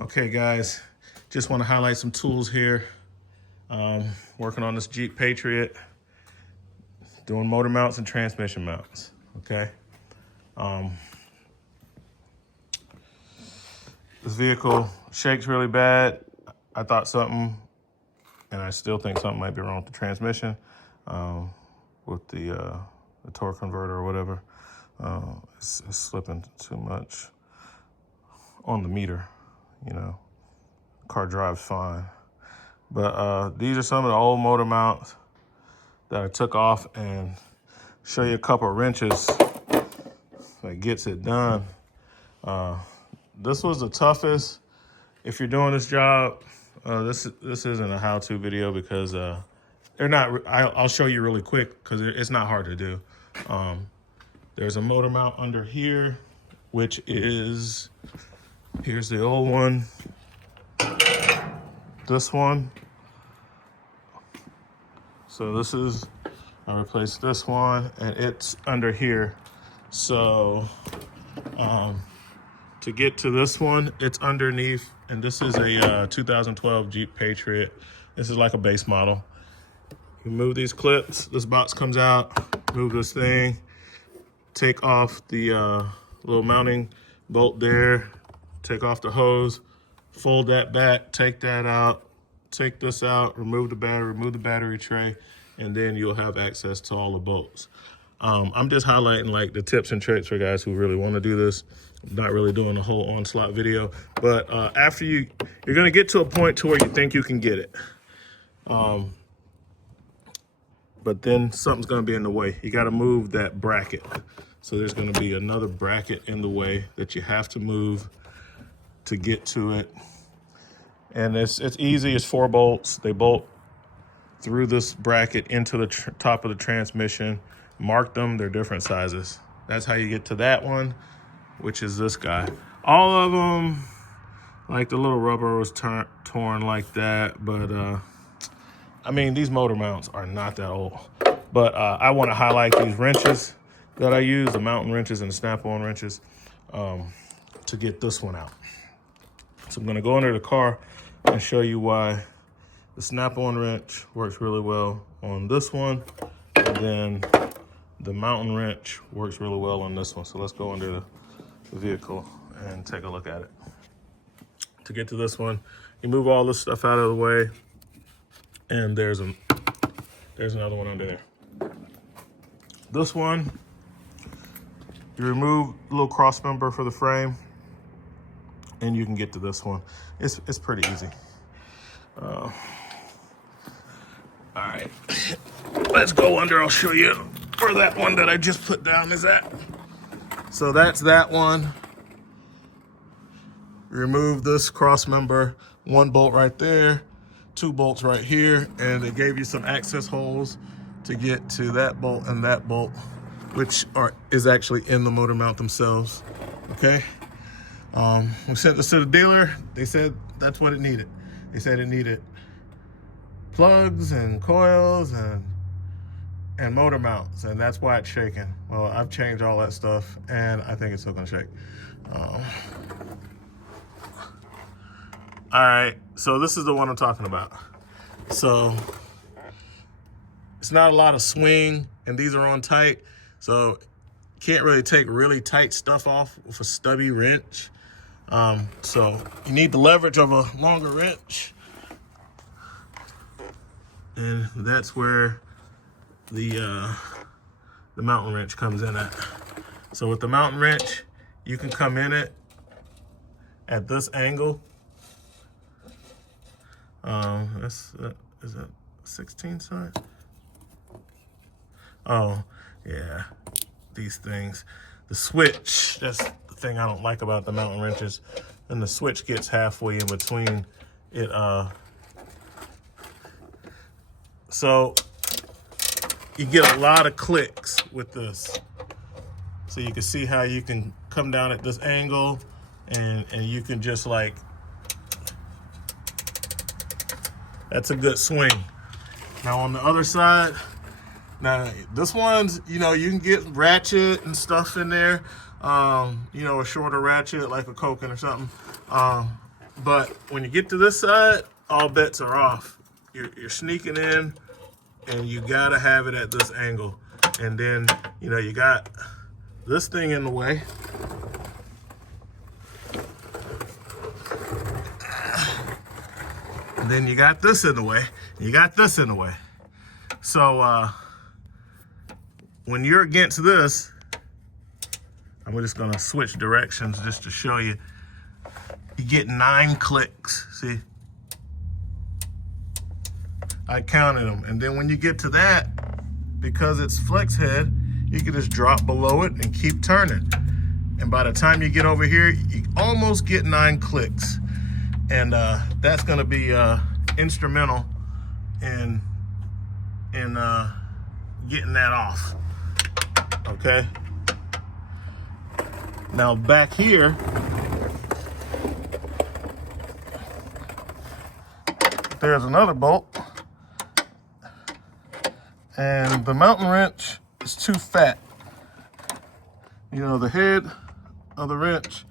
Okay, guys, just want to highlight some tools here. Working on this Jeep Patriot, doing motor mounts and transmission mounts, okay? This vehicle shakes really bad. I thought something, and I still think something might be wrong with the transmission, with the torque converter or whatever. It's slipping too much on the meter, you know. Car drives fine. But these are some of the old motor mounts that I took off, and show you a couple of wrenches that gets it done. This was the toughest. If you're doing this job, this isn't a how-to video because they're not. I'll show you really quick because it's not hard to do. There's a motor mount under here, which is, here's the old one. This one. So this is, I replaced this one, and it's under here. So to get to this one, it's underneath, and this is a 2012 Jeep Patriot. This is like a base model. You move these clips, this box comes out, move this thing, take off the little mounting bolt there, take off the hose, fold that back, take that out, take this out, remove the battery tray, and then you'll have access to all the bolts. I'm just highlighting like the tips and tricks for guys who really want to do this. I'm not really doing a whole onslaught video, but after you're gonna get to a point to where you think you can get it. But then something's gonna be in the way. You gotta move that bracket. So there's gonna be another bracket in the way that you have to move to get to it. And it's easy, it's 4 bolts. They bolt through this bracket into the top of the transmission. Mark them, they're different sizes. That's how you get to that one, which is this guy. All of them, like the little rubber was torn like that, but I mean, these motor mounts are not that old. But I wanna highlight these wrenches that I use, the mountain wrenches and the snap-on wrenches, to get this one out. So I'm gonna go under the car and show you why the snap-on wrench works really well on this one, and then the mountain wrench works really well on this one. So let's go under the vehicle and take a look at it. To get to this one, you move all this stuff out of the way, and there's another one under there. This one, you remove the little cross member for the frame, and you can get to this one. It's pretty easy. All right, let's go under. I'll show you where that one that I just put down is at. So that's that one. Remove this cross member, 1 bolt right there, 2 bolts right here, and it gave you some access holes to get to that bolt and that bolt, which is actually in the motor mount themselves, okay? We sent this to the dealer. They said that's what it needed. They said it needed plugs and coils and motor mounts, and that's why it's shaking. Well, I've changed all that stuff, and I think it's still gonna shake. All right, so this is the one I'm talking about. So it's not a lot of swing, and these are on tight, so can't really take really tight stuff off with a stubby wrench. So you need the leverage of a longer wrench, and that's where the mountain wrench comes in at. So with the mountain wrench, you can come in it at this angle. Is that 16 size? Oh, yeah, these things. The switch, that's the thing I don't like about the mountain wrenches. And the switch gets halfway in between it. So you get a lot of clicks with this. So you can see how you can come down at this angle, and you can just like, that's a good swing. Now on the other side, now this one's, you know, you can get ratchet and stuff in there, you know, a shorter ratchet like a Koken or something. But when you get to this side, all bets are off. You're sneaking in, and you gotta have it at this angle. And then, you know, you got this thing in the way. And then you got this in the way. You got this in the way. So when you're against this, I'm just gonna switch directions just to show you. You get 9 clicks, see? I counted them. And then when you get to that, because it's flex head, you can just drop below it and keep turning. And by the time you get over here, you almost get 9 clicks. And that's gonna be instrumental in getting that off, okay? Now back here, there's another bolt, and the mountain wrench is too fat. You know, the head of the wrench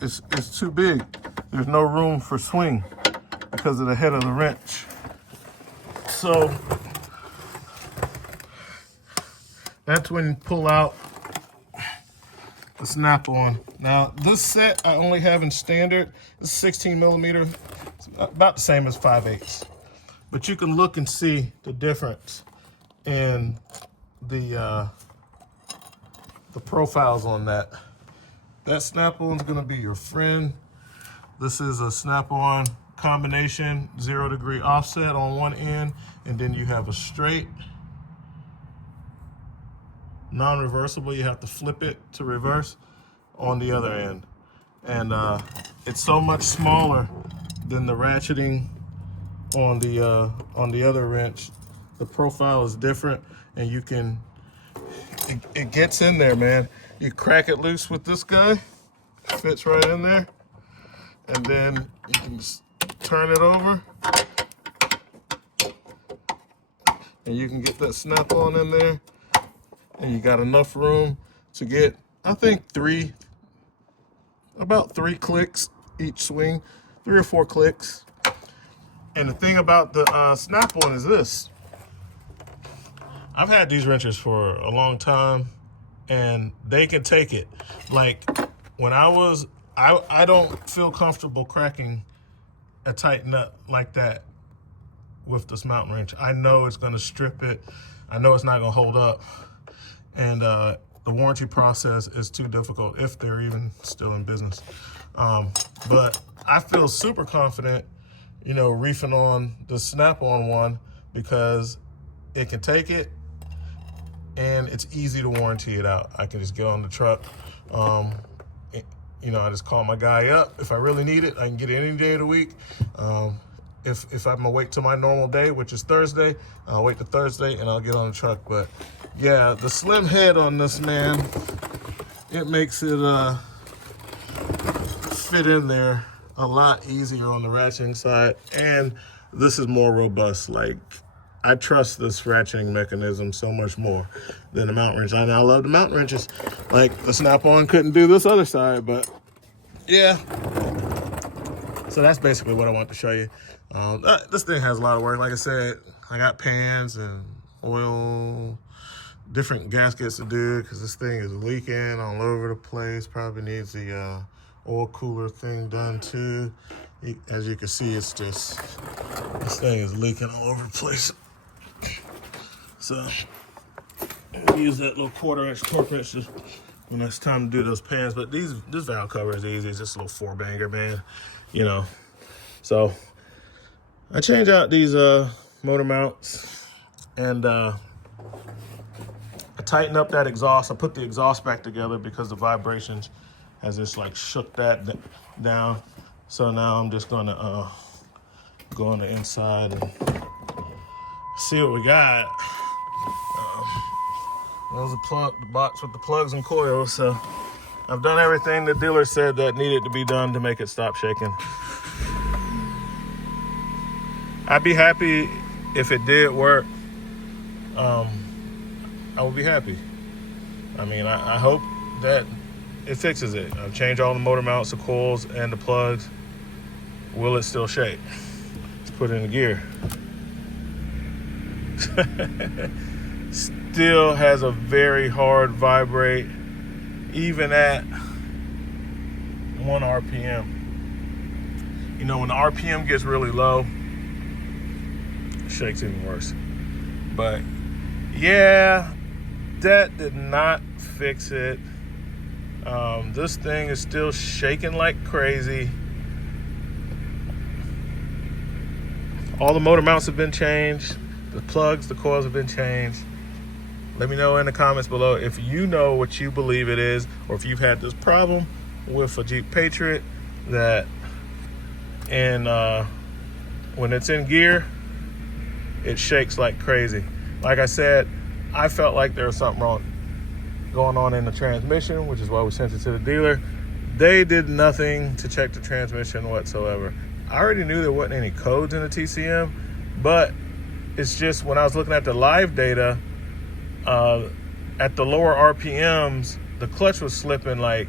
is too big. There's no room for swing because of the head of the wrench. So that's when you pull out the snap-on. Now this set I only have in standard. It's 16 millimeter, it's about the same as 5/8. But you can look and see the difference in the profiles on that. That snap-on is gonna be your friend. This is a snap-on combination, 0-degree offset on one end, and then you have a straight, non-reversible. You have to flip it to reverse on the other end. And it's so much smaller than the ratcheting on the other wrench. The profile is different, and you can, it gets in there, man. You crack it loose with this guy, fits right in there, and then you can just turn it over, and you can get that snap-on in there, and you got enough room to get, I think, about 3 clicks each swing, 3 or 4 clicks. And the thing about the snap-on is this. I've had these wrenches for a long time, and they can take it. Like when I don't feel comfortable cracking a tight nut like that with this mountain wrench. I know it's gonna strip it. I know it's not gonna hold up. And the warranty process is too difficult if they're even still in business. But I feel super confident, you know, reefing on the snap-on one because it can take it and it's easy to warranty it out. I can just get on the truck. You know, I just call my guy up. If I really need it, I can get it any day of the week. If I'm gonna wait till my normal day, which is Thursday, I'll wait till Thursday and I'll get on the truck. But yeah, the slim head on this, man, it makes it fit in there a lot easier on the ratcheting side. And this is more robust. Like, I trust this ratcheting mechanism so much more than the mountain wrench. I love the mountain wrenches. Like, the snap-on couldn't do this other side, but yeah. So that's basically what I want to show you. This thing has a lot of work. Like I said, I got pans and oil, different gaskets to do because this thing is leaking all over the place. Probably needs the oil cooler thing done too. As you can see, it's just, this thing is leaking all over the place. So use that little 1/4-inch torque wrench when it's time to do those pans. But this valve cover is easy. It's just a little 4-banger, man. You know. So I change out these motor mounts, and I tighten up that exhaust. I put the exhaust back together because the vibrations has just like shook that down. So now I'm just gonna go on the inside and see what we got. There's the box with the plugs and coils. So I've done everything the dealer said that needed to be done to make it stop shaking. I'd be happy if it did work. I would be happy. I mean, I hope that it fixes it. I've changed all the motor mounts, the coils, and the plugs. Will it still shake? Let's put it in the gear. Still has a very hard vibrate, even at 1 RPM. You know, when the RPM gets really low, it shakes even worse. But yeah, that did not fix it. This thing is still shaking like crazy. All the motor mounts have been changed. The plugs, the coils have been changed. Let me know in the comments below if you know what you believe it is, or if you've had this problem with a Jeep Patriot that when it's in gear, it shakes like crazy. Like I said, I felt like there was something wrong going on in the transmission, which is why we sent it to the dealer. They did nothing to check the transmission whatsoever. I already knew there wasn't any codes in the TCM, but it's just when I was looking at the live data, at the lower RPMs, the clutch was slipping like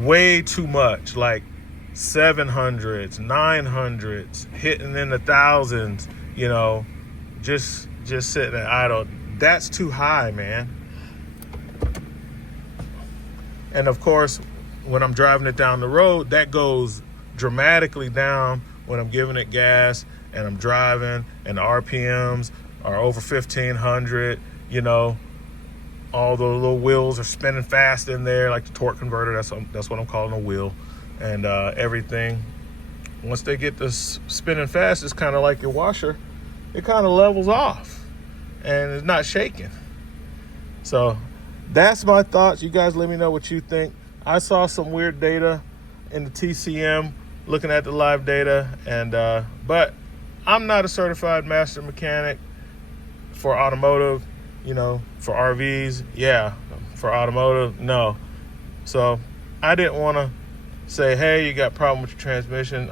way too much, like 700s, 900s, hitting in the thousands, you know, just sitting at idle. That's too high, man. And of course, when I'm driving it down the road, that goes dramatically down when I'm giving it gas and I'm driving and the RPMs are over 1500, you know, all the little wheels are spinning fast in there, like the torque converter, that's what I'm calling a wheel, and everything. Once they get this spinning fast, it's kind of like your washer. It kind of levels off and it's not shaking. So that's my thoughts. You guys let me know what you think. I saw some weird data in the TCM looking at the live data, and but I'm not a certified master mechanic for automotive, you know, for RVs, yeah. For automotive, no. So I didn't want to say, hey, you got a problem with your transmission.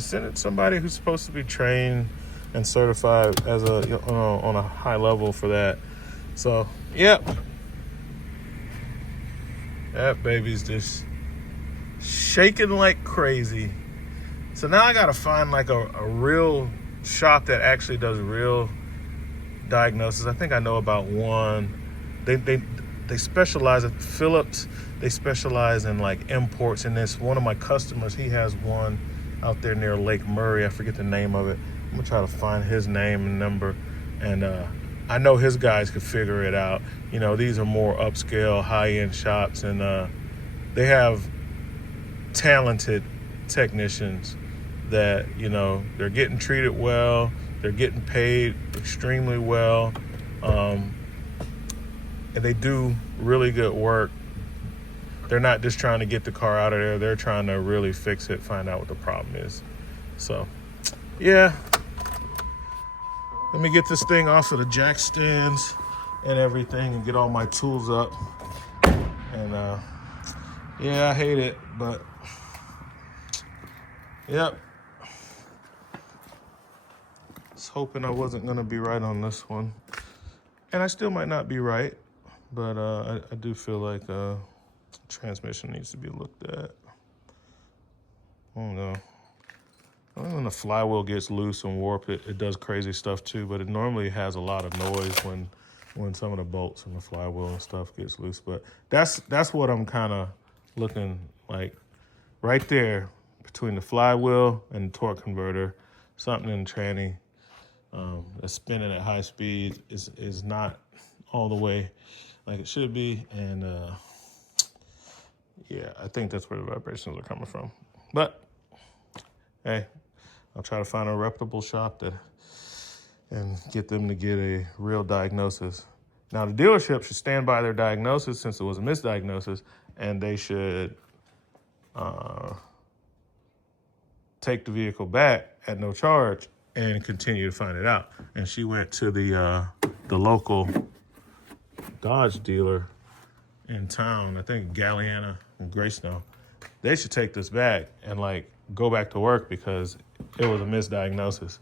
Send it to somebody who's supposed to be trained and certified as on a high level for that. So, yep. That baby's just shaking like crazy. So now I gotta find like a real shop that actually does real diagnosis. I think I know about one. They specialize at Phillips. They specialize in like imports. And this one of my customers, he has one out there near Lake Murray. I forget the name of it. I'm gonna try to find his name and number. And I know his guys could figure it out. You know, these are more upscale, high-end shops, and they have talented technicians that, you know, they're getting treated well, they're getting paid extremely well, and they do really good work. They're not just trying to get the car out of there, they're trying to really fix it, find out what the problem is. So, yeah. Let me get this thing off of the jack stands and everything and get all my tools up. And yeah, I hate it, but yep. I was hoping I wasn't gonna be right on this one. And I still might not be right, but I do feel like transmission needs to be looked at. I don't know. When the flywheel gets loose and warped, it does crazy stuff too, but it normally has a lot of noise when some of the bolts and the flywheel and stuff gets loose. But that's what I'm kind of looking like right there between the flywheel and the torque converter. Something in the tranny that's spinning at high speed is not all the way like it should be. And yeah, I think that's where the vibrations are coming from. But hey, I'll try to find a reputable shop and get them to get a real diagnosis. Now, the dealership should stand by their diagnosis since it was a misdiagnosis, and they should take the vehicle back at no charge and continue to find it out. And she went to the local Dodge dealer in town, I think Galliana and Greysnow. They should take this back and like go back to work because it was a misdiagnosis.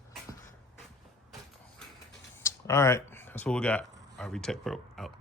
All right, that's what we got. RV Tech Pro out.